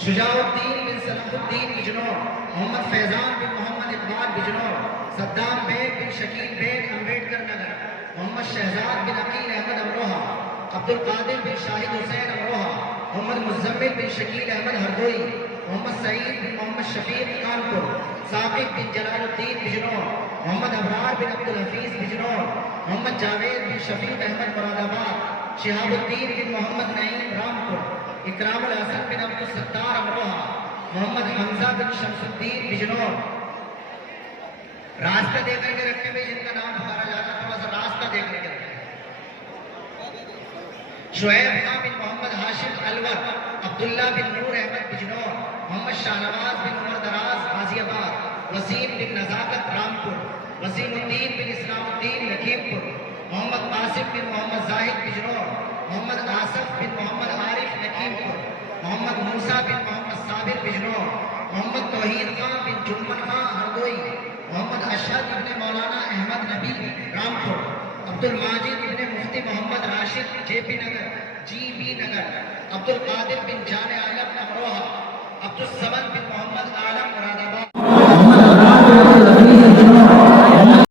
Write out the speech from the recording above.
شجاع الدین بن صلاح الدین بجنور، محمد فیضان بن محمد Iqbal Bijnor, Saddam bag بن Shakeel bag Ambedkar Nagar, محمد شہزاد بن عقیل احمد امروہہ، عبد القادر بن شاہد حسین امروہہ، محمد مزمل بن شکیل احمد ہردوئی، محمد سعید بن محمد شفیق کانپور، ثاقب بن جلال الدین بجنور، محمد ابرار بن عبدالحفیظ بجنور، محمد جاوید بن شفیق احمد مراد آباد، شہاب الدین بن محمد نعیم رامپور، اکرام الحسن بن عبد الستار امروہہ، محمد حمزہ بن شمس الدین بجنور۔ راستہ دے کر کے رکھے ہوئے جن کا نام پکارا جاتا ہے تھوڑا سا راستہ دے کر کے رکھے۔ شعیب خان بن محمد ہاشم الور، عبداللہ بن نور احمد بجنور، محمد شاہنواز بن عمر دراز غازی آباد، وسیم بن نزاکت رامپور، وسیم الدین بن اسلام الدین لکھیم پور، محمد قاسم بن محمد زاہد بجنور، محمد آصف بن محمد عارف لکھیم پور، محمد موسیٰ بن محمد صابر بجنور، محمد توحید خان بن جمن خان ہردوئی، محمد اشہد بن مولانا احمد نبی رامپور، عبد الماجد بن مفتی محمد راشد جے پی نگر جی بی نگر، عبد القادر بن جان عالم امروہہ، عبد الصمد بن